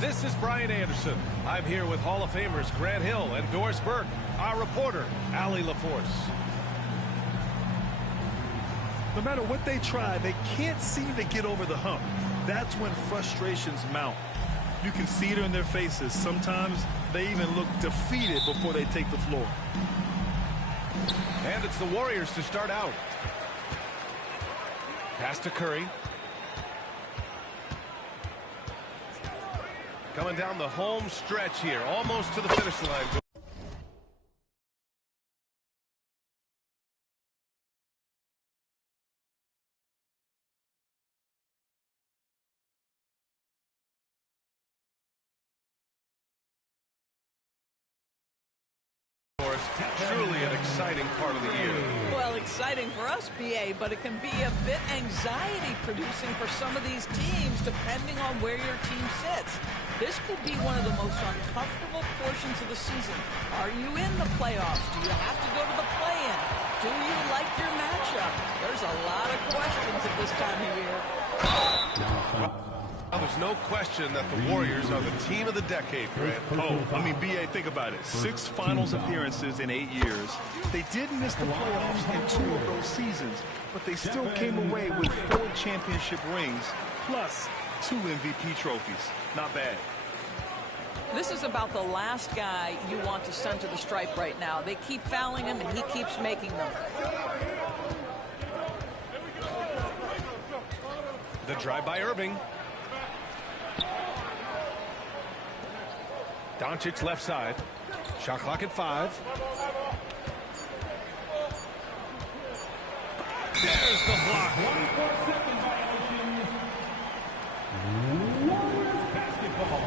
This is Brian Anderson. I'm here with Hall of Famers Grant Hill and Doris Burke, our reporter, Allie LaForce. No matter what they try, they can't seem to get over the hump. That's when frustrations mount. You can see it in their faces. Sometimes they even look defeated before they take the floor. And it's the Warriors to start out. Pass to Curry. Coming down the home stretch here, almost to the finish line. Truly an exciting part of the year. Well, exciting for us, BA, but it can be a bit anxiety-producing for some of these teams, depending on where your team sits. This could be one of the most uncomfortable portions of the season. Are you in the playoffs? Do you have to go to the play-in? Do you like your matchup? There's a lot of questions at this time of year. Well, there's no question that the Warriors are the team of the decade, Grant. Oh, I mean, BA, think about it. 6 finals appearances in 8 years. They did miss the playoffs in 2 of those seasons, but they still came away with 4 championship rings, plus 2 MVP trophies. Not bad. This is about the last guy you want to send to the stripe right now. They keep fouling him, and he keeps making them. The drive by Irving. Doncic left side. Shot clock at 5. There's the block. Warriors basketball.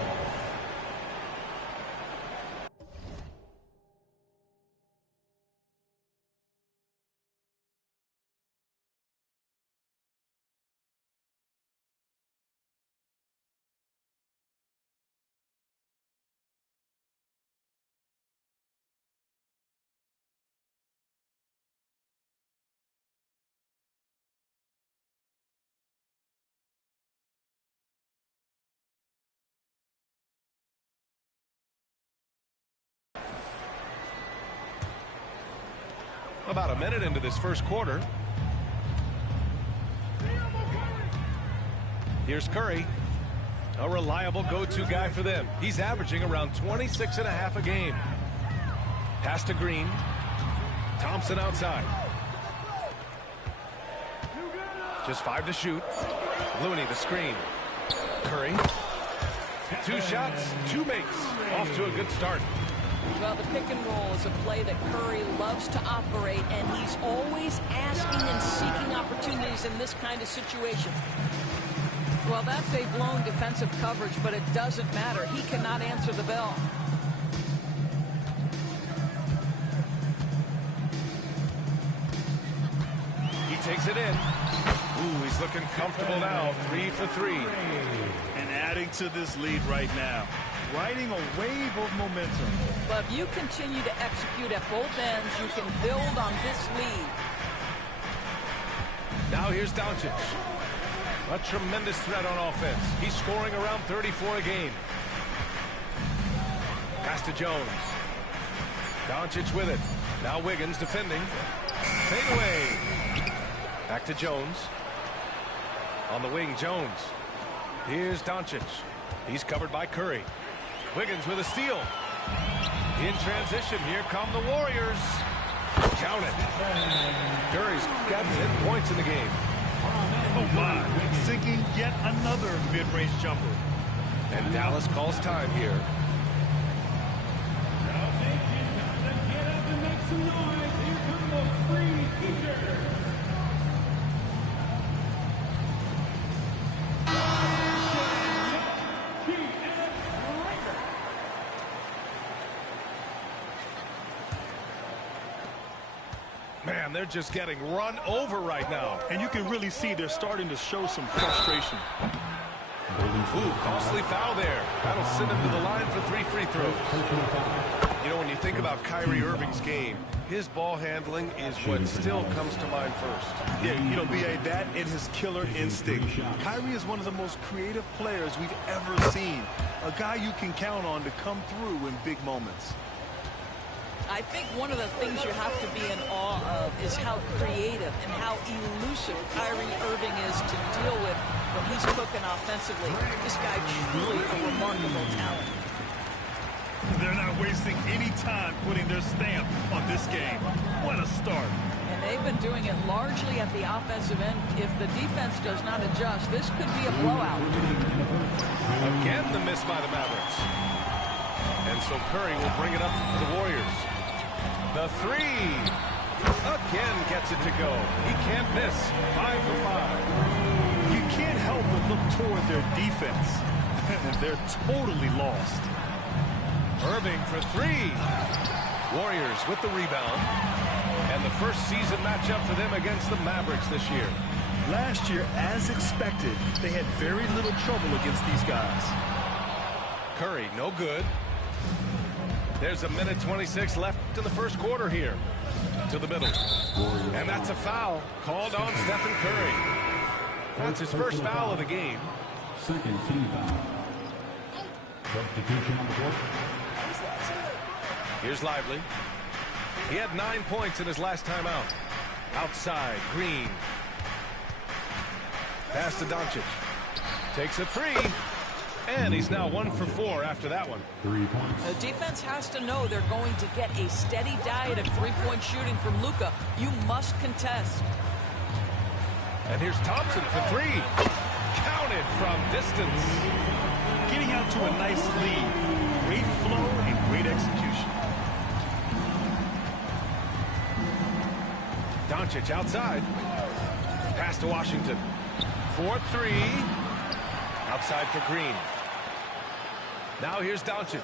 About a minute into this first quarter. Here's Curry, a reliable go-to guy for them. He's averaging around 26.5 a game. Pass to Green. Thompson outside. Just 5 to shoot. Looney the screen. Curry. 2 shots, 2 makes. Off to a good start. Well, the pick and roll is a play that Curry loves to operate, and he's always asking and seeking opportunities in this kind of situation. Well, that's a blown defensive coverage, but it doesn't matter. He cannot answer the bell. He takes it in. Ooh, he's looking comfortable now. 3 for 3. And adding to this lead right now. Riding a wave of momentum. But if you continue to execute at both ends, you can build on this lead. Now here's Doncic. A tremendous threat on offense. He's scoring around 34 a game. Pass to Jones. Doncic with it. Now Wiggins defending. Fade away. Back to Jones. On the wing, Jones. Here's Doncic. He's covered by Curry. Wiggins with a steal. In transition, here come the Warriors. Count it. Curry's got 10 points in the game. Oh, my. Sinking yet another mid-range jumper. And Dallas calls time here. Now, get up and make some noise. Here come the free teachers. Man, they're just getting run over right now. And you can really see they're starting to show some frustration. Ooh, costly foul there. That'll send him to the line for 3 free throws. You know, when you think about Kyrie Irving's game, his ball handling is what still comes to mind first. Yeah, you know, B.A., that and his killer instinct. Kyrie is one of the most creative players we've ever seen. A guy you can count on to come through in big moments. I think one of the things you have to be in awe of is how creative and how elusive Kyrie Irving is to deal with when he's cooking offensively. This guy truly a remarkable talent. They're not wasting any time putting their stamp on this game. What a start. And they've been doing it largely at the offensive end. If the defense does not adjust, this could be a blowout. Again, the miss by the Mavericks. And so Curry will bring it up for the Warriors. The three. Again gets it to go. He can't miss. 5 for 5. You can't help but look toward their defense. They're totally lost. Irving for three. Warriors with the rebound. And the first season matchup for them against the Mavericks this year. Last year, as expected, they had very little trouble against these guys. Curry, no good. There's a minute 26 left in the first quarter here. To the middle. And that's a foul called on Stephen Curry. That's his first foul of the game. Second team foul. Substitution on the court. Here's Lively. He had 9 points in his last time out. Outside, Green. Pass to Doncic. Takes a three. And he's now 1 for 4 after that one. 3 points. The defense has to know they're going to get a steady diet of three-point shooting from Luka. You must contest. And here's Thompson for three. Counted from distance. Getting out to a nice lead. Great flow and great execution. Doncic outside. Pass to Washington. 4-3. Outside for Green. Now here's Doncic.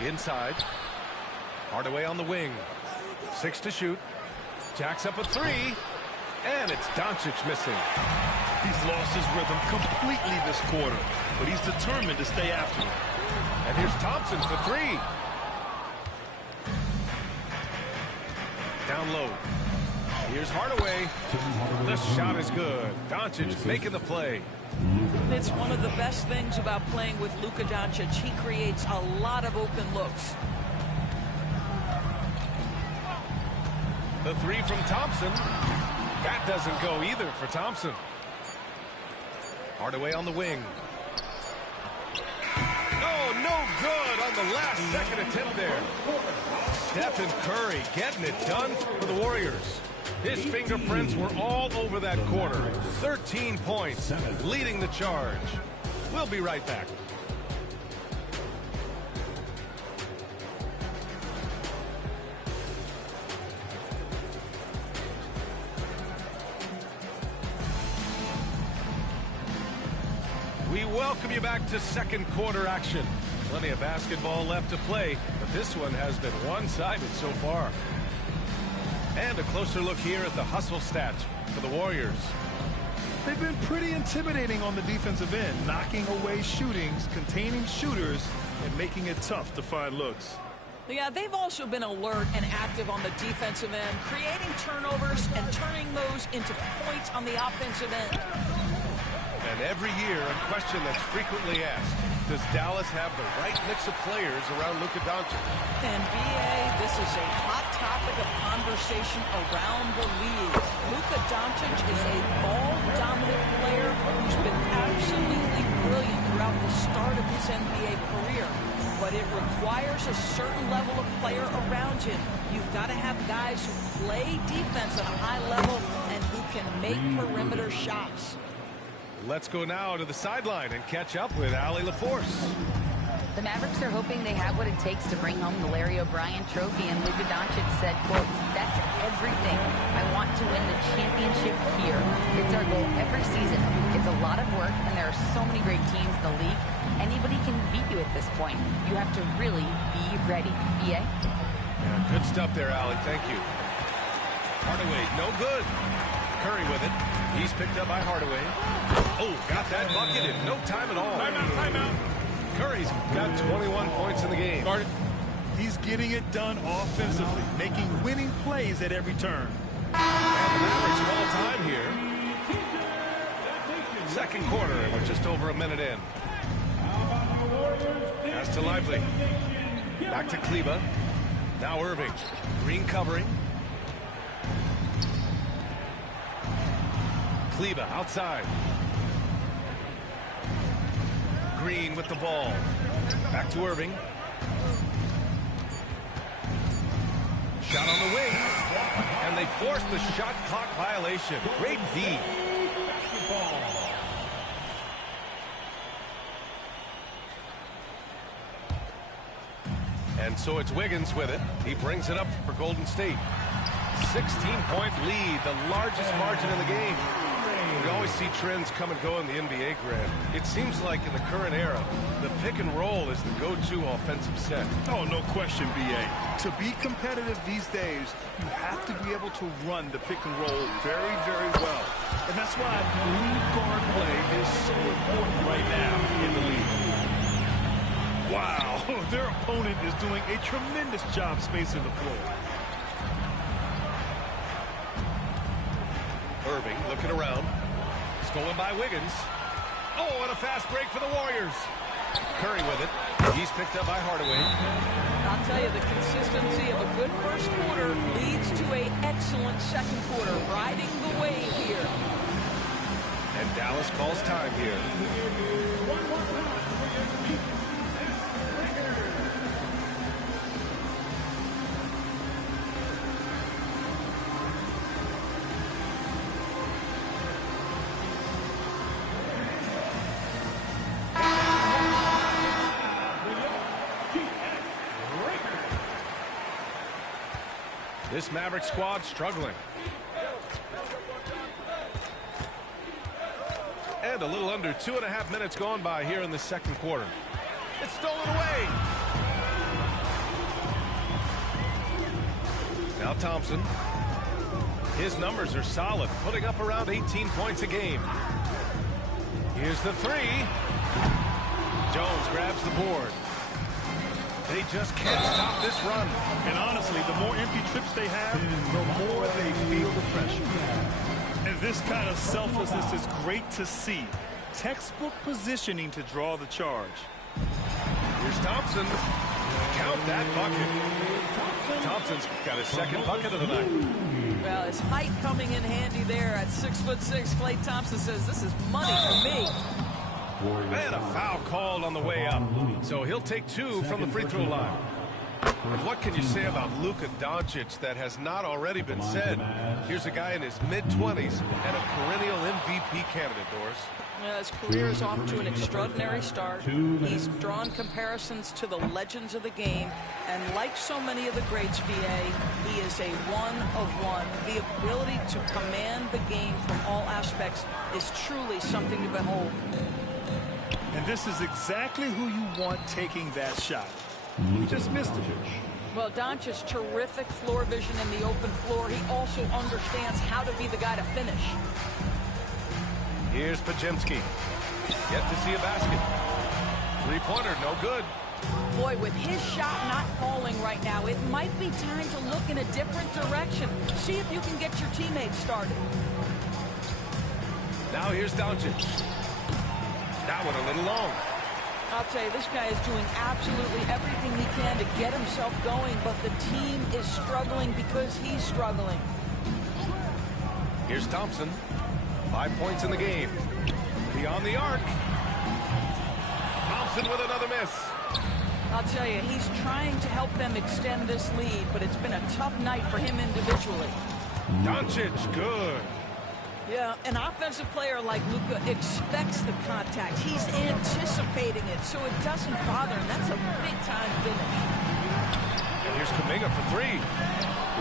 Inside. Hardaway on the wing. 6 to shoot. Jacks up a three. And it's Doncic missing. He's lost his rhythm completely this quarter, but he's determined to stay after it. And here's Thompson for three. Down low. Here's Hardaway. The shot is good. Doncic making the play. It's one of the best things about playing with Luka Doncic. He creates a lot of open looks. The three from Thompson. That doesn't go either for Thompson. Hardaway on the wing. Oh, no good on the last second attempt there. Stephen Curry getting it done for the Warriors. His fingerprints were all over that quarter. 13 points, leading the charge. We'll be right back. We welcome you back to second quarter action. Plenty of basketball left to play, but this one has been one-sided so far. And a closer look here at the hustle stats for the Warriors. They've been pretty intimidating on the defensive end, knocking away shootings, containing shooters, and making it tough to find looks. Yeah, they've also been alert and active on the defensive end, creating turnovers and turning those into points on the offensive end. And every year, a question that's frequently asked, does Dallas have the right mix of players around Luka Doncic? And B.A., this is a hot topic of conversation around the league. Luka Doncic is a ball-dominant player who's been absolutely brilliant throughout the start of his NBA career. But it requires a certain level of player around him. You've got to have guys who play defense at a high level and who can make perimeter shots. Let's go now to the sideline and catch up with Allie LaForce. The Mavericks are hoping they have what it takes to bring home the Larry O'Brien trophy, and Luka Doncic said, quote, "That's everything. I want to win the championship here. It's our goal every season. It's a lot of work, and there are so many great teams in the league. Anybody can beat you at this point. You have to really be ready." B.A.? Yeah, good stuff there, Allie. Thank you. Hardaway, no good. Curry with it. He's picked up by Hardaway. Oh, got that bucket in no time at all. Timeout. Curry's got 21 points in the game. He's getting it done offensively, making winning plays at every turn. And the Mavericks call time here. Second quarter, and we're just over a minute in. Pass to Lively. Back to Kleber. Now Irving. Green covering. Kleber outside. Green with the ball. Back to Irving. Shot on the wing. And they force the shot clock violation. Great D. And so it's Wiggins with it. He brings it up for Golden State. 16-point lead, the largest margin in the game. We always see trends come and go in the NBA, Grant. It seems like in the current era, the pick and roll is the go-to offensive set. Oh, no question, B.A. To be competitive these days, you have to be able to run the pick and roll very, very well. And that's why lead guard play is so important right now in the league. Wow, their opponent is doing a tremendous job spacing the floor. Irving looking around. Stolen by Wiggins. Oh, and a fast break for the Warriors. Curry with it. He's picked up by Hardaway. I'll tell you, the consistency of a good first quarter leads to an excellent second quarter, riding the wave here. And Dallas calls time here. This Maverick squad struggling. And a little under 2.5 minutes gone by here in the second quarter. It's stolen away. Now Thompson. His numbers are solid, putting up around 18 points a game. Here's the three. Jones grabs the board. They just can't stop this run. And honestly, the more empty trips they have, the more they feel the pressure. And this kind of selflessness is great to see. Textbook positioning to draw the charge. Here's Thompson. Count that bucket. Thompson's got his second bucket of the night. Well, his height coming in handy there at 6'6". Klay Thompson says, this is money for me. And a foul called on the way up. So he'll take two from the free throw line. And what can you say about Luka Doncic that has not already been said? Here's a guy in his mid-20s and a perennial MVP candidate, Doris. His career is off to an extraordinary start. He's drawn comparisons to the legends of the game. And like so many of the greats, B.A., he is a one-of-one. The ability to command the game from all aspects is truly something to behold. And this is exactly who you want taking that shot. He just missed it. Well, Doncic's terrific floor vision in the open floor. He also understands how to be the guy to finish. Here's Podziemski. Yet to see a basket. Three-pointer, no good. Boy, with his shot not falling right now, it might be time to look in a different direction. See if you can get your teammates started. Now here's Doncic. That one a little long. I'll tell you, this guy is doing absolutely everything he can to get himself going, but the team is struggling because he's struggling. Here's Thompson. 5 points in the game. Beyond the arc. Thompson with another miss. I'll tell you, he's trying to help them extend this lead, but it's been a tough night for him individually. Doncic, good. Yeah, an offensive player like Luka expects the contact. He's anticipating it, so it doesn't bother him. That's a big-time finish. And here's Kuminga for three.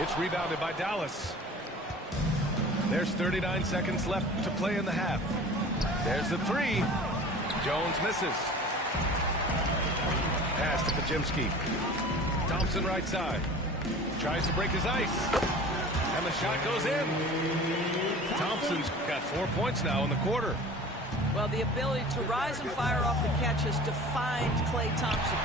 It's rebounded by Dallas. There's 39 seconds left to play in the half. There's the three. Jones misses. Pass to Podziemski. Thompson right side. Tries to break his ice. And the shot goes in. Thompson's got 4 points now in the quarter. Well, the ability to rise and fire off the catch has defined Klay Thompson.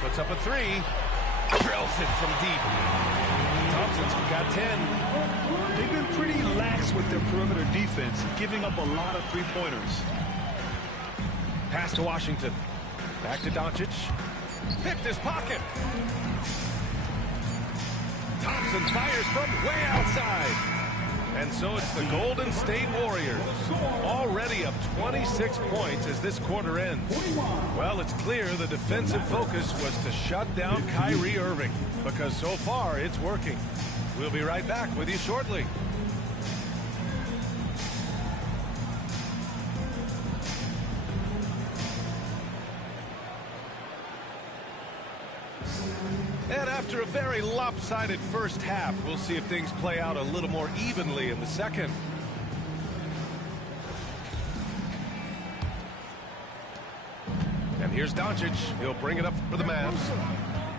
Puts up a three. Drills it from deep. Thompson's got 10. They've been pretty lax with their perimeter defense, giving up a lot of three-pointers. Pass to Washington. Back to Doncic. Picked his pocket. Thompson fires from way outside. And so it's the Golden State Warriors, already up 26 points as this quarter ends. Well, it's clear the defensive focus was to shut down Kyrie Irving, because so far it's working. We'll be right back with you shortly. And after a very lopsided first half, we'll see if things play out a little more evenly in the second. And here's Doncic. He'll bring it up for the Mavs.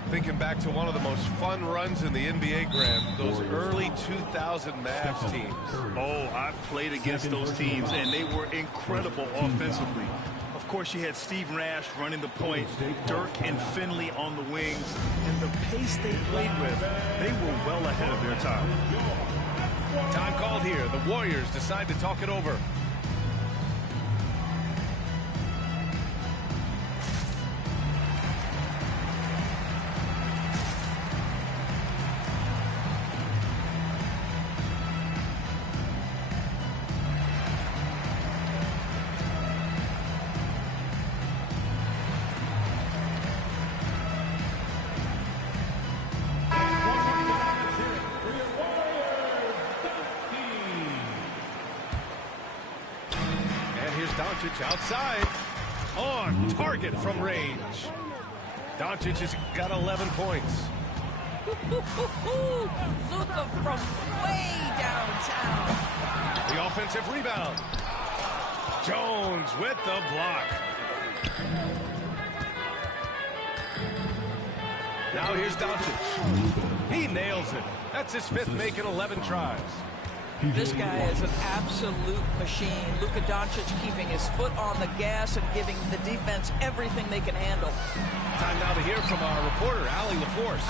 Thinking back to one of the most fun runs in the NBA, Graham, those early 2000 Mavs teams. Oh, I've played against those teams, and they were incredible offensively. Of course, you had Steve Nash running the point, Dirk and Finley on the wings, and the pace they played with, they were well ahead of their time. Time called here. The Warriors decide to talk it over. Doncic outside, on target from range. Doncic has got 11 points. Luka from way downtown. The offensive rebound. Jones with the block. Now here's Doncic. He nails it. That's his fifth make in 11 tries. This guy is an absolute machine. Luka Doncic keeping his foot on the gas and giving the defense everything they can handle. Time now to hear from our reporter, Allie LaForce.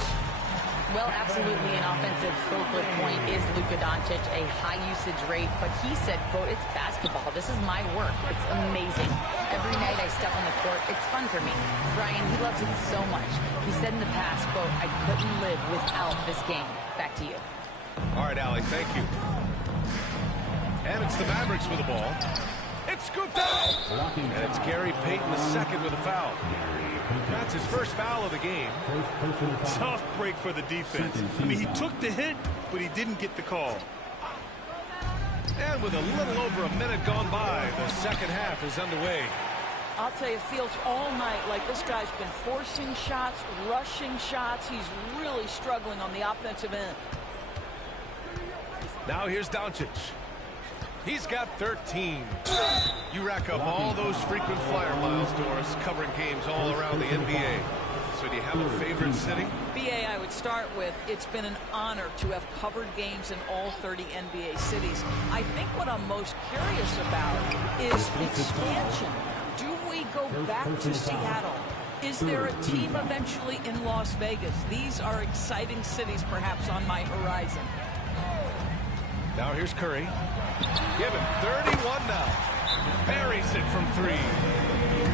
Well, absolutely an offensive focal point is Luka Doncic, a high usage rate, but he said, quote, it's basketball. This is my work. It's amazing. Every night I step on the court, it's fun for me. Brian, he loves it so much. He said in the past, quote, I couldn't live without this game. Back to you. All right, Allie, thank you. And it's the Mavericks with the ball. It's scooped out. And it's Gary Payton II with a foul. That's his first foul of the game. Tough break for the defense. I mean, he took the hit, but he didn't get the call. And with a little over a minute gone by, the second half is underway. I'll tell you, it feels all night like this guy's been forcing shots, rushing shots. He's really struggling on the offensive end. Now here's Doncic. He's got 13. You rack up all those frequent flyer miles, Doris, covering games all around the NBA. So do you have a favorite city? BA, I would start with, it's been an honor to have covered games in all 30 NBA cities. I think what I'm most curious about is expansion. Do we go back to Seattle? Is there a team eventually in Las Vegas? These are exciting cities perhaps on my horizon. Now here's Curry. Give him 31 now. Buries it from three.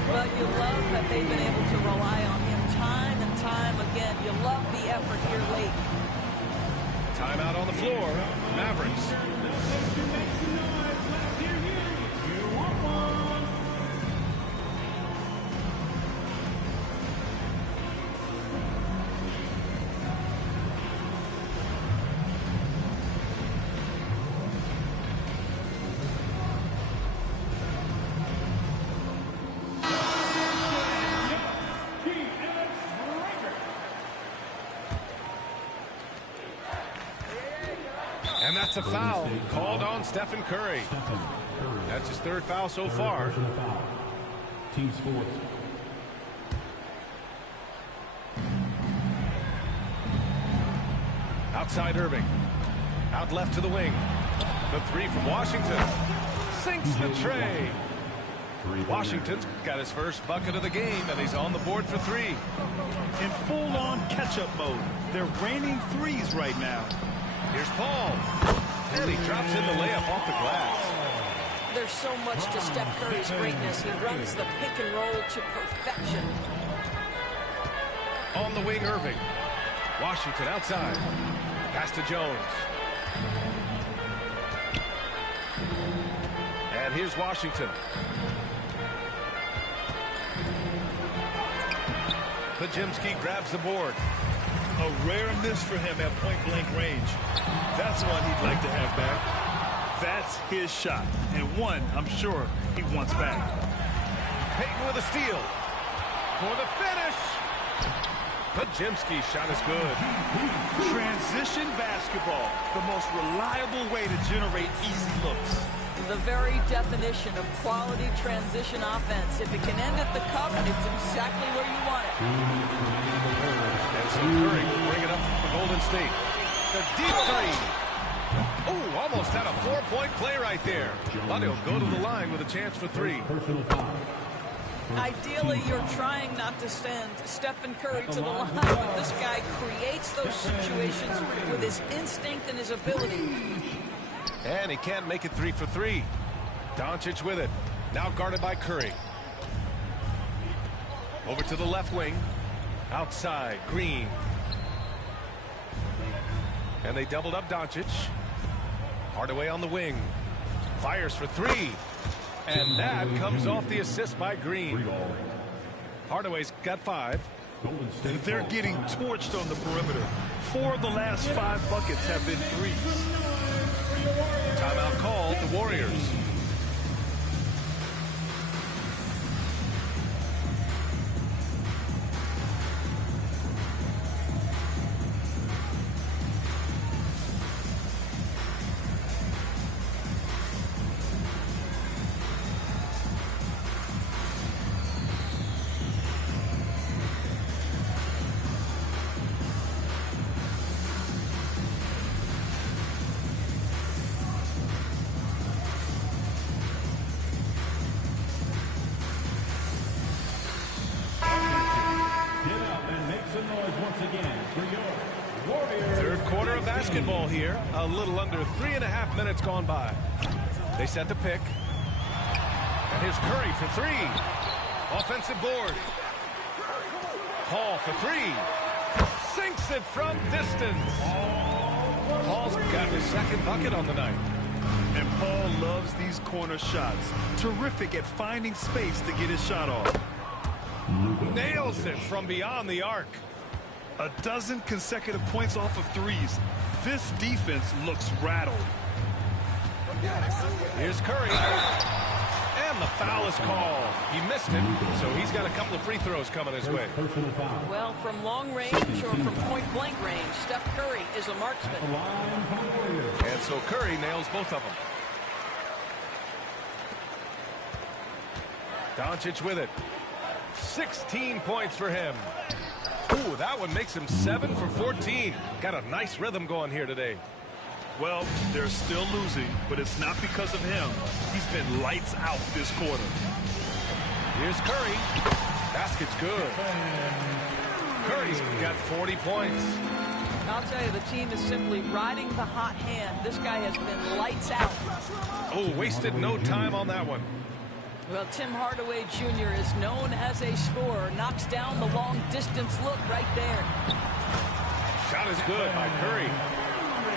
Well, you love that they've been able to rely on him time and time again. You love the effort here late. Timeout on the floor. Mavericks. And that's a foul called on Stephen Curry. That's his third foul so far. Team sports. Outside Irving. Out left to the wing. The three from Washington. Sinks the tray. Washington's got his first bucket of the game, and he's on the board for 3. In full-on catch-up mode. They're raining threes right now. Here's Paul. And he drops in the layup off the glass. There's so much to Steph Curry's greatness. He runs the pick and roll to perfection. On the wing, Irving. Washington outside. Pass to Jones. And here's Washington. Podziemski grabs the board. A rare miss for him at point-blank range. That's one he'd like to have back. That's his shot, and one I'm sure he wants back. Payton with a steal. For the finish. Podziemski's shot is good. Transition basketball, the most reliable way to generate easy looks. The very definition of quality transition offense. If it can end at the cup, it's exactly where you want it. And so Curry will bring it up for Golden State. The deep three. Oh, almost had a 4-point play right there. But he'll go to the line with a chance for 3. Ideally, you're trying not to send Stephen Curry to the line, but this guy creates those situations with his instinct and his ability. And he can't make it 3 for 3. Doncic with it. Now guarded by Curry. Over to the left wing. Outside, Green. And they doubled up Doncic. Hardaway on the wing. Fires for 3. And that comes off the assist by Green. Hardaway's got 5. They're getting torched on the perimeter. 4 of the last 5 buckets have been threes. Timeout called, the Warriors. Third quarter of basketball here. A little under 3.5 minutes gone by. They set the pick. And here's Curry for 3. Offensive board. Paul for 3. Sinks it from distance. Paul's got his second bucket on the night. And Paul loves these corner shots. Terrific at finding space to get his shot off. Nails it from beyond the arc. A dozen consecutive points off of threes. This defense looks rattled. Here's Curry. And the foul is called. He missed it, so he's got a couple of free throws coming his way. Well, from long range or from point-blank range, Steph Curry is a marksman. And so Curry nails both of them. Doncic with it. 16 points for him. Ooh, that one makes him 7 for 14. Got a nice rhythm going here today. Well, they're still losing, but it's not because of him. He's been lights out this quarter. Here's Curry. Basket's good. Curry's got 40 points. I'll tell you, the team is simply riding the hot hand. This guy has been lights out. Oh, wasted no time on that one. Well, Tim Hardaway Jr. is known as a scorer. Knocks down the long-distance look right there. Shot is good by Curry.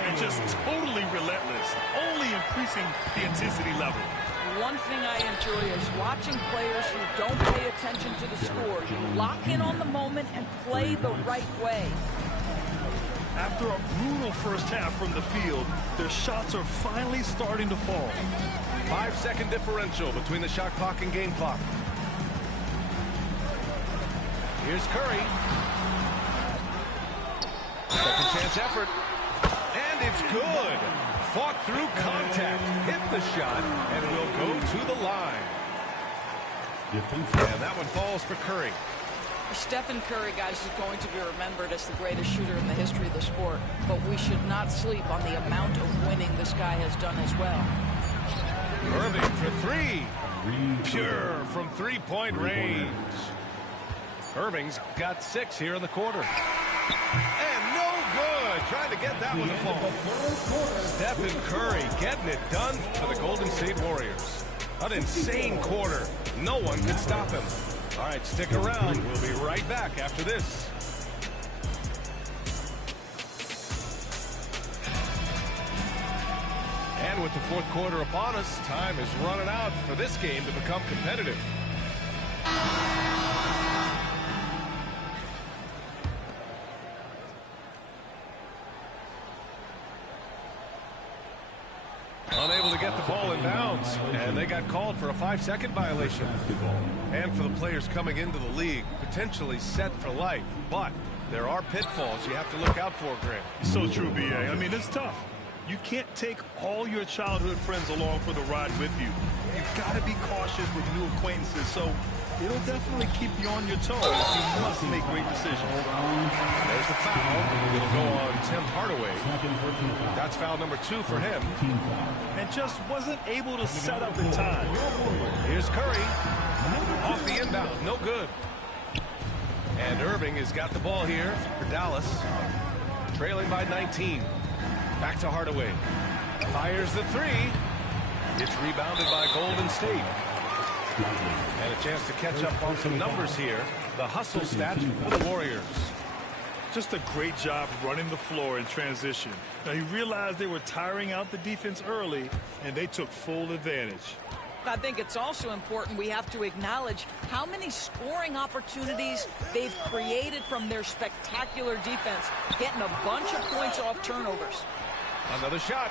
And just totally relentless, only increasing the intensity level. One thing I enjoy is watching players who don't pay attention to the score. You lock in on the moment and play the right way. After a brutal first half from the field, their shots are finally starting to fall. 5-second differential between the shot clock and game clock. Here's Curry. Second chance effort. And it's good. Fought through contact. Hit the shot and will go to the line. And that one falls for Curry. Stephen Curry, guys, is going to be remembered as the greatest shooter in the history of the sport. But we should not sleep on the amount of winning this guy has done as well. Irving for 3. Pure from three-point range. Irving's got 6 here in the quarter. And no good. Trying to get that one to fall. Stephen Curry getting it done for the Golden State Warriors. An insane quarter. No one could stop him. All right, stick around. We'll be right back after this. And with the fourth quarter upon us, time is running out for this game to become competitive. Unable to get the ball in bounds, and they got called for a 5-second violation. And for the players coming into the league, potentially set for life, but there are pitfalls you have to look out for, Grant. So true, B.A. I mean, it's tough. You can't take all your childhood friends along for the ride with you. You've got to be cautious with new acquaintances, so it'll definitely keep you on your toes. You must make great decisions. There's the foul. It'll go on Tim Hardaway. That's foul number 2 for him. And just wasn't able to set up in time. Here's Curry. Off the inbound. No good. And Irving has got the ball here for Dallas. Trailing by 19. Back to Hardaway. Fires the 3. It's rebounded by Golden State. And a chance to catch up on some numbers here. The hustle stats for the Warriors. Just a great job running the floor in transition. Now, he realized they were tiring out the defense early, and they took full advantage. I think it's also important we have to acknowledge how many scoring opportunities they've created from their spectacular defense, getting a bunch of points off turnovers. Another shot.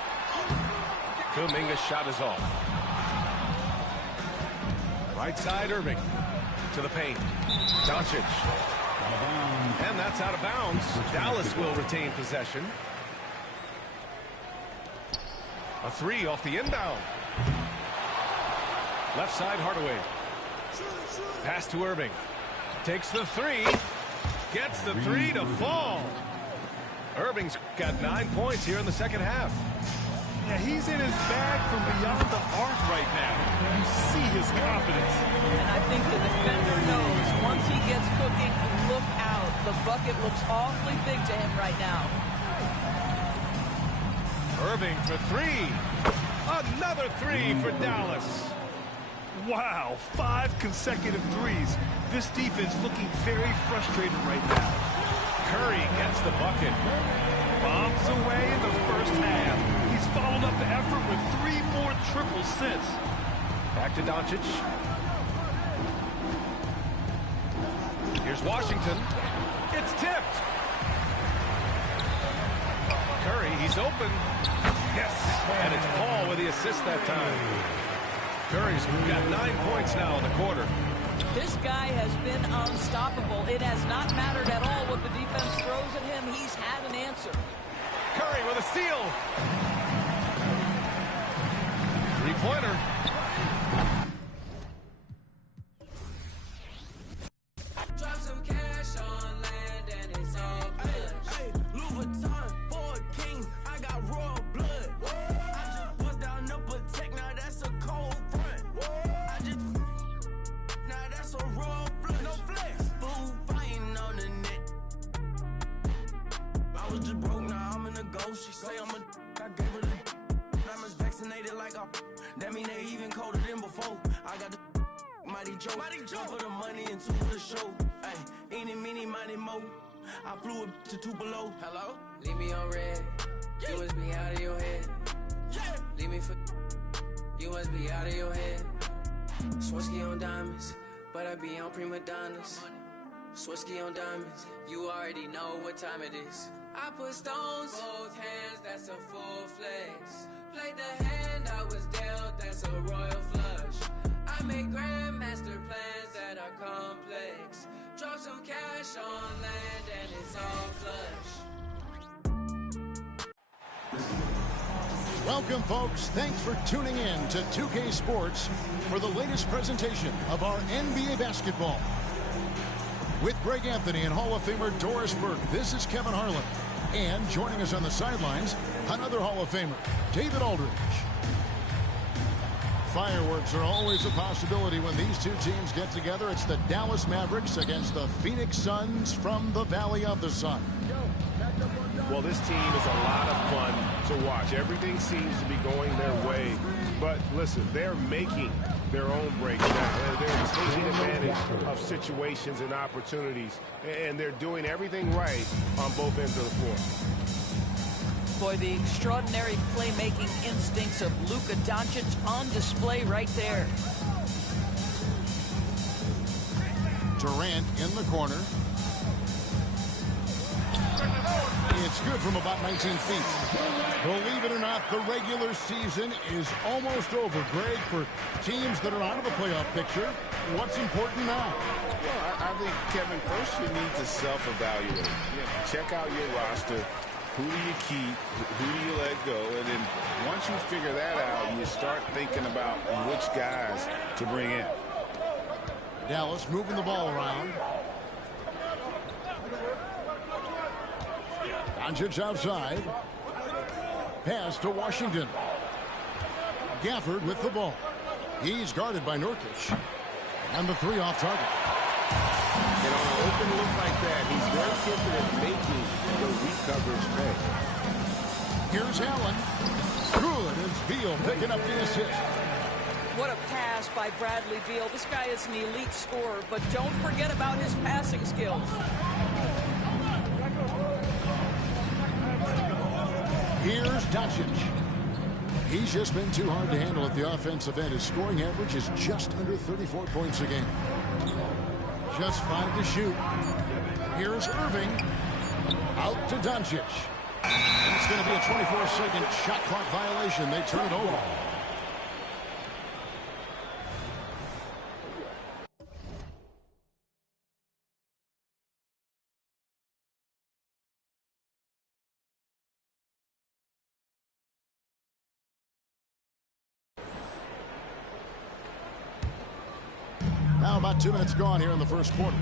Kuminga's shot is off. Right side, Irving. To the paint. Doncic. And that's out of bounds. Dallas will retain possession. A 3 off the inbound. Left side, Hardaway. Pass to Irving. Takes the 3. Gets the 3 to fall. Irving's got 9 points here in the second half. Yeah, he's in his bag from beyond the arc right now. You see his confidence. And I think the defender knows once he gets cooking, look out. The bucket looks awfully big to him right now. Irving for 3. Another 3 for Dallas. Wow, 5 consecutive threes. This defense looking very frustrated right now. Curry gets the bucket. Bombs away in the first half. He's followed up the effort with 3 more triples since. Back to Doncic. Here's Washington. It's tipped. Curry, he's open. Yes, and it's Paul with the assist that time. Curry's got 9 points now in the quarter. This guy has been unstoppable. It has not mattered at all what the defense throws at him. He's had an answer. Curry with a steal. 3-pointer. Drop some cash on land and it's all good. Hey, Louis Vuitton for a king. I got royal blood. I just bust down the protect. Now that's a cold front. Now that's a raw blood. No flex. Fool fighting on the net. I was just broke. Now I'm in a ghost. She say I'm a. I gave her the. Diamonds vaccinated like a. That mean they even colder than before. I got the. Mighty Joe. Put the money into the show. Ay, eeny, meeny, miny, mo. I flew up to Tupelo. Hello? Leave me on red. You must be out of your head. Leave me for. You must be out of your head. Swirsky on diamonds, but I be on prima donnas. Swirsky on diamonds, you already know what time it is. I put stones, both hands, that's a full flex. Played the hand I was dealt, that's a royal flush. I make grandmaster plans that are complex. Drop some cash on land and it's all flush. Welcome, folks. Thanks for tuning in to 2K Sports for the latest presentation of our NBA basketball. With Greg Anthony and Hall of Famer Doris Burke, this is Kevin Harlan. And joining us on the sidelines, another Hall of Famer, David Aldridge. Fireworks are always a possibility when these two teams get together. It's the Dallas Mavericks against the Phoenix Suns from the Valley of the Sun. Well, this team is a lot of fun to watch. Everything seems to be going their way. But listen, they're making their own breaks now. They're taking advantage of situations and opportunities, and they're doing everything right on both ends of the floor. Boy, the extraordinary playmaking instincts of Luka Doncic on display right there. Durant in the corner. It's good from about 19 feet. Believe it or not, the regular season is almost over. Greg, for teams that are out of the playoff picture, what's important now? Well, I think, Kevin, first you need to self-evaluate. Check out your roster. Who do you keep? Who do you let go? And then once you figure that out, you start thinking about which guys to bring in. Dallas moving the ball around. Doncic outside. Pass to Washington. Gafford with the ball. He's guarded by Nurkic. And the three off target. And on an open look like that, he's very gifted at making the weak coverage pay. Here's Allen. Good as Beal picking up the assist. What a pass by Bradley Beal. This guy is an elite scorer, but don't forget about his passing skills. Here's Doncic. He's just been too hard to handle at the offensive end. His scoring average is just under 34 points a game. Just 5 to shoot. Here's Irving. Out to Doncic. It's going to be a 24-second shot clock violation. They turn it over. Now about 2 minutes gone here in the first quarter.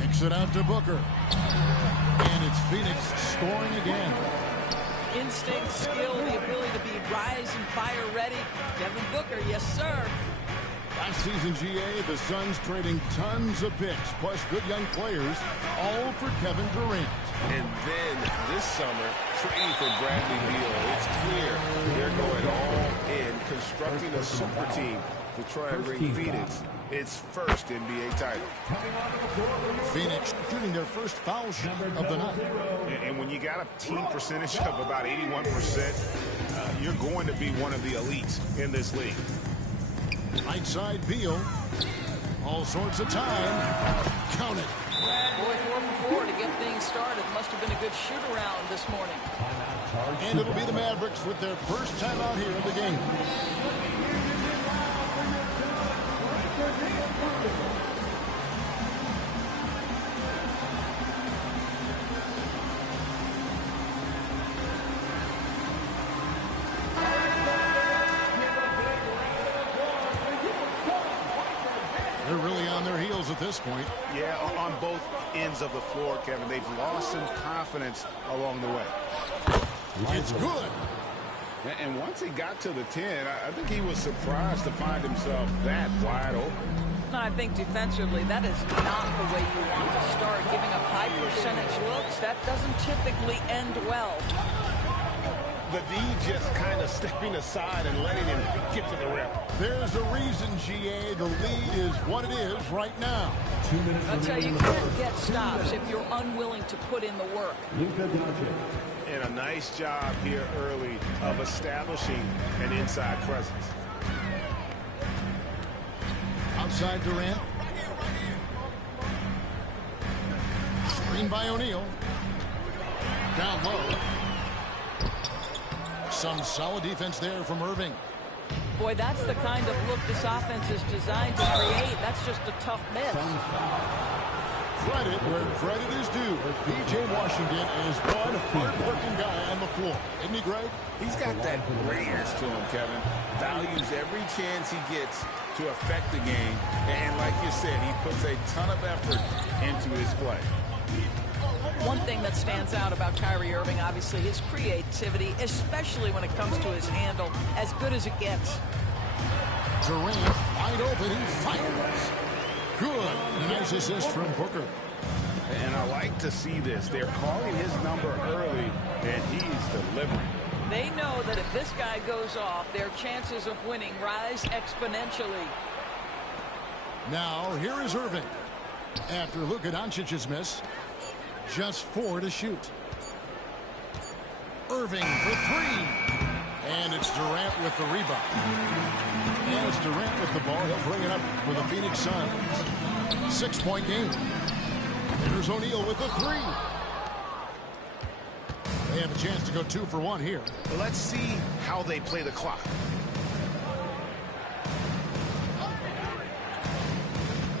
Kicks it out to Booker. And it's Phoenix scoring again. Instinct, skill, the ability to be rise and fire ready. Devin Booker, yes, sir. Last season, GA, the Suns trading tons of picks, plus good young players, all for Kevin Durant. And then this summer, trading for Bradley Beal. It's clear they're going all in, constructing a super team to try and bring Phoenix its first NBA title. Phoenix shooting their first foul shot of the night. And when you got a team percentage of about 81%, you're going to be one of the elites in this league. Right side Beal. All sorts of time. Count it. Boy, 4 for 4 to get things started. Must have been a good shoot-around this morning. And it'll be the Mavericks with their first time out here in the game. They're really on their heels at this point. Yeah, on both ends of the floor, Kevin. They've lost some confidence along the way. It's good. And once he got to the 10, I think he was surprised to find himself that wide open. I think defensively, that is not the way you want to start. Giving up high percentage looks, that doesn't typically end well. The D just kind of stepping aside and letting him get to the rim. There's a reason, GA, the lead is what it is right now. 2 minutes. I'll tell you, you can't get stops if you're unwilling to put in the work. Luka Doncic. And a nice job here early of establishing an inside presence. Outside Durant. Screen by O'Neal. Down low. Some solid defense there from Irving. Boy, that's the kind of look this offense is designed to create. That's just a tough miss. Credit where credit is due. P.J. Washington is one hard-working guy on the floor. Isn't he, Greg? He's got that greatness to him, Kevin. Values every chance he gets to affect the game. And like you said, he puts a ton of effort into his play. One thing that stands out about Kyrie Irving, obviously, his creativity, especially when it comes to his handle, as good as it gets. Durant wide open, he fires. Good. Nice assist from Booker. And I like to see this. They're calling his number early, and he's delivering. They know that if this guy goes off, their chances of winning rise exponentially. Now, here is Irving. After Luka Doncic's miss, just 4 to shoot. Irving for 3. And it's Durant with the rebound. And it's Durant with the ball. He'll bring it up for the Phoenix Suns. 6-point game. There's O'Neal with the 3. They have a chance to go 2 for 1 here. Let's see how they play the clock.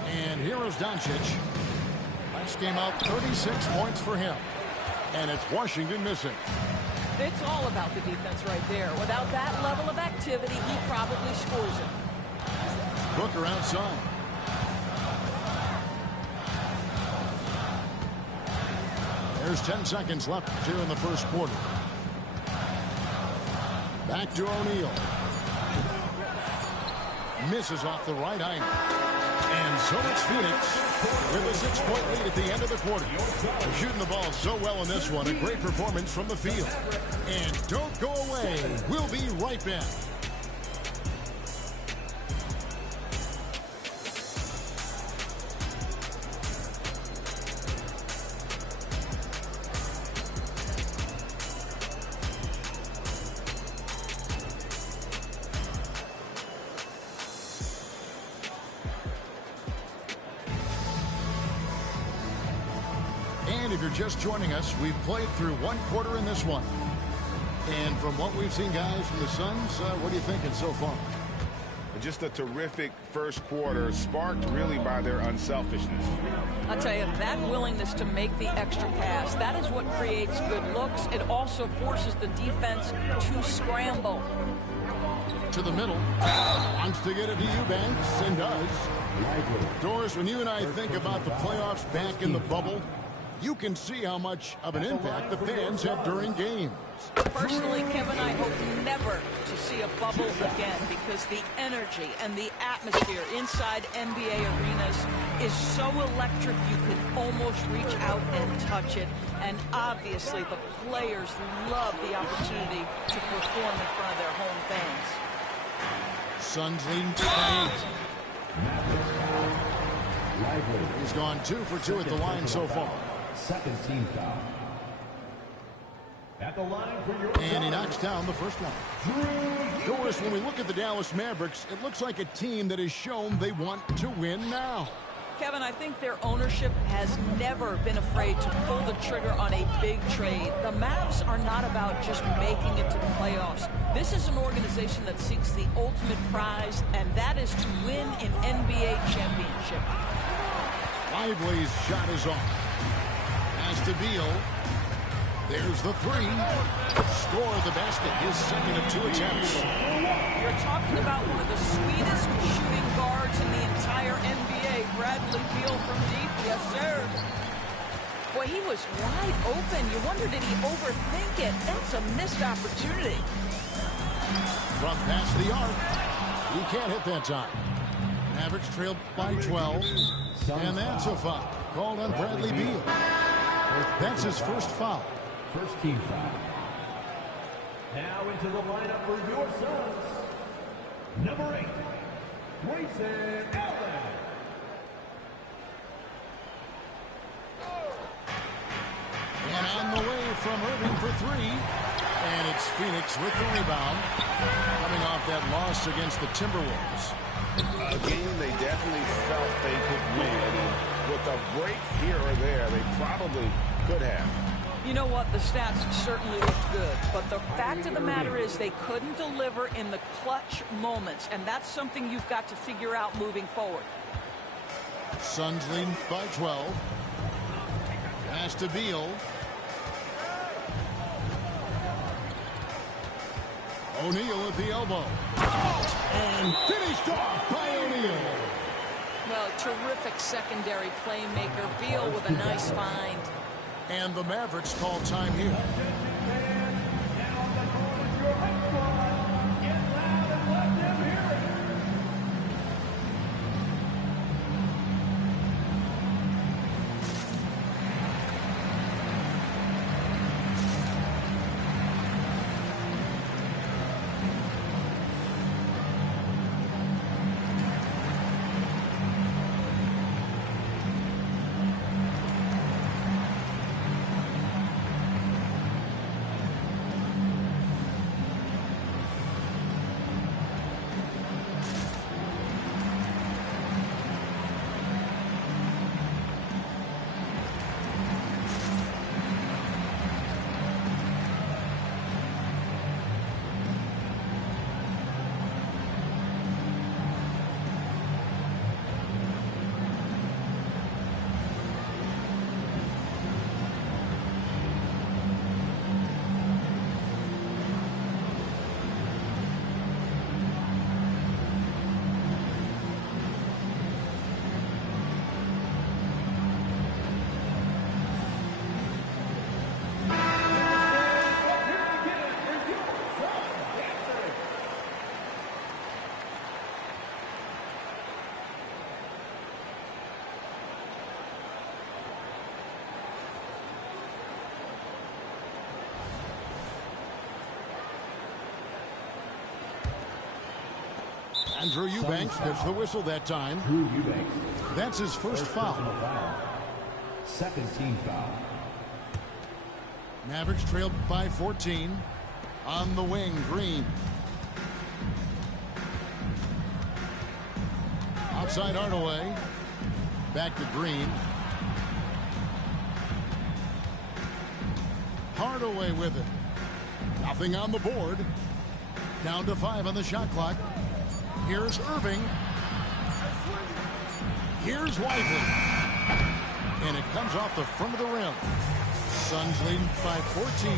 And here is Doncic. Last game out, 36 points for him. And it's Washington missing. It's all about the defense right there. Without that level of activity, he probably scores it. Booker outside. There's 10 seconds left here in the first quarter. Back to O'Neal. Misses off the right angle. And so it's Phoenix with a 6-point lead at the end of the quarter. They're shooting the ball so well in this one. A great performance from the field. And don't go away. We'll be right back. And if you're just joining us, we've played through 1 quarter in this one. And from what we've seen, guys, from the Suns, what are you thinking so far? Just a terrific first quarter, sparked really by their unselfishness. I'll tell you, that willingness to make the extra pass, that is what creates good looks. It also forces the defense to scramble. To the middle. Wants to get it to Eubanks, and does. Doris, when you and I think about the playoffs back in the bubble, you can see how much of an impact the fans have during games. Personally, Kevin, I hope never to see a bubble again because the energy and the atmosphere inside NBA arenas is so electric you can almost reach out and touch it. And obviously, the players love the opportunity to perform in front of their home fans. Suns leading by 8. He's gone 2 for 2 at the line so far. Second team foul. At the line for your and he knocks down the first one. Doris, when we look at the Dallas Mavericks, it looks like a team that has shown they want to win now. Kevin, I think their ownership has never been afraid to pull the trigger on a big trade. The Mavs are not about just making it to the playoffs. This is an organization that seeks the ultimate prize, and that is to win an NBA championship. Lively's shot is off. Pass to Beal. There's the 3. Score the basket. His second of 2 attempts. You're talking about one of the sweetest shooting guards in the entire NBA. Bradley Beal from deep. Yes, sir. Boy, he was wide open. You wonder, did he overthink it? That's a missed opportunity. From past the arc. He can't hit that time. Mavericks trailed by 12. And that's a foul called on Bradley Beal. That's his first foul. First team foul. Now into the lineup for your Suns. Number 8, Grayson Allen. And on the way from Irving for 3. And it's Phoenix with the rebound. Coming off that loss against the Timberwolves. A game they definitely felt they could win. With a break here or there, they probably could have. You know what? The stats certainly look good, but the fact of the matter is they couldn't deliver in the clutch moments, and that's something you've got to figure out moving forward. Suns leading by 12. Pass to Beal. O'Neal at the elbow. And finished off by O'Neal. Well, terrific secondary playmaker. Beal with a nice find. And the Mavericks call time here. Drew Eubanks gets the whistle that time. Drew Eubanks. That's his first foul. Second team foul. Mavericks trailed by 14. On the wing, Green. Outside Hardaway. Back to Green. Hardaway with it. Nothing on the board. Down to 5 on the shot clock. Here's Irving. Here's Whiteley. And it comes off the front of the rim. Suns leading by 14.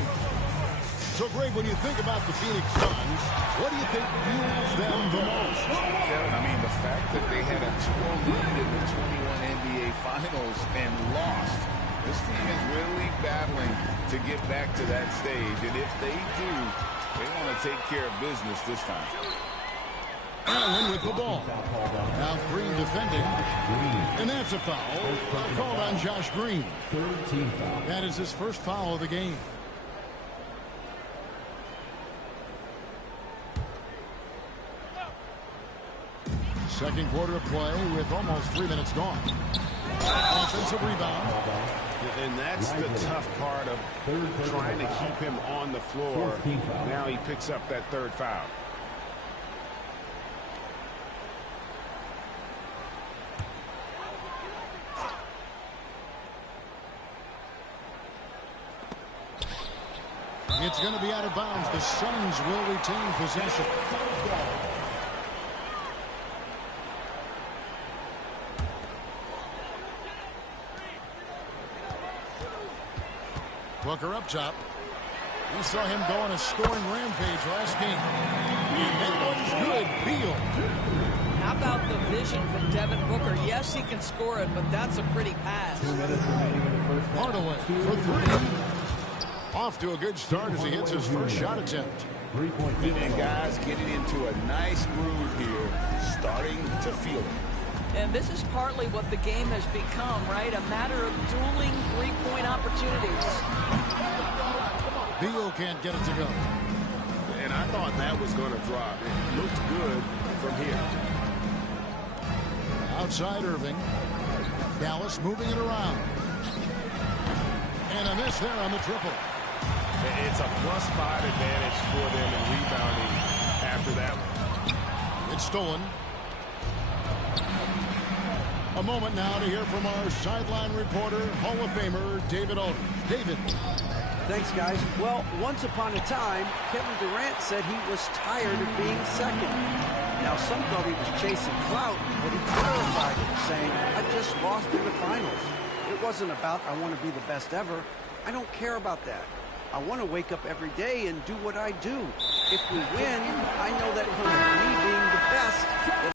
So, Greg, when you think about the Phoenix Suns, what do you think fuels them the most? Kevin, I mean, the fact that they had a 2-0 lead in the 21 NBA Finals and lost. This team is really battling to get back to that stage. And if they do, they want to take care of business this time. Allen with the ball. Now Green defending. And that's a foul called on Josh Green. Third team foul. That is his first foul of the game. Second quarter of play with almost 3 minutes gone. Offensive rebound. And that's the tough part of trying to keep him on the floor. Now he picks up that third foul. It's going to be out of bounds. The Suns will retain possession. Booker up top. We saw him go on a scoring rampage last game. And that one's good. Beal. How about the vision from Devin Booker? Yes, he can score it, but that's a pretty pass. 2 minutes remaining in the first half. Hardaway for 3. Off to a good start as he hits his first shot attempt. And guys getting into a nice groove here, starting to feel it. And this is partly what the game has become, right? A matter of dueling three-point opportunities. Beal can't get it to go. And I thought that was going to drop. It looked good from here. Outside Irving. Dallas moving it around. And a miss there on the triple. It's a +5 advantage for them in rebounding after that one. It's stolen. A moment now to hear from our sideline reporter, Hall of Famer David Aldridge. David. Thanks, guys. Well, once upon a time, Kevin Durant said he was tired of being second. Now, some thought he was chasing clout, but he clarified it, saying, I just lost in the finals. It wasn't about I want to be the best ever. I don't care about that. I want to wake up every day and do what I do. If we win, I know that comes from me being the best.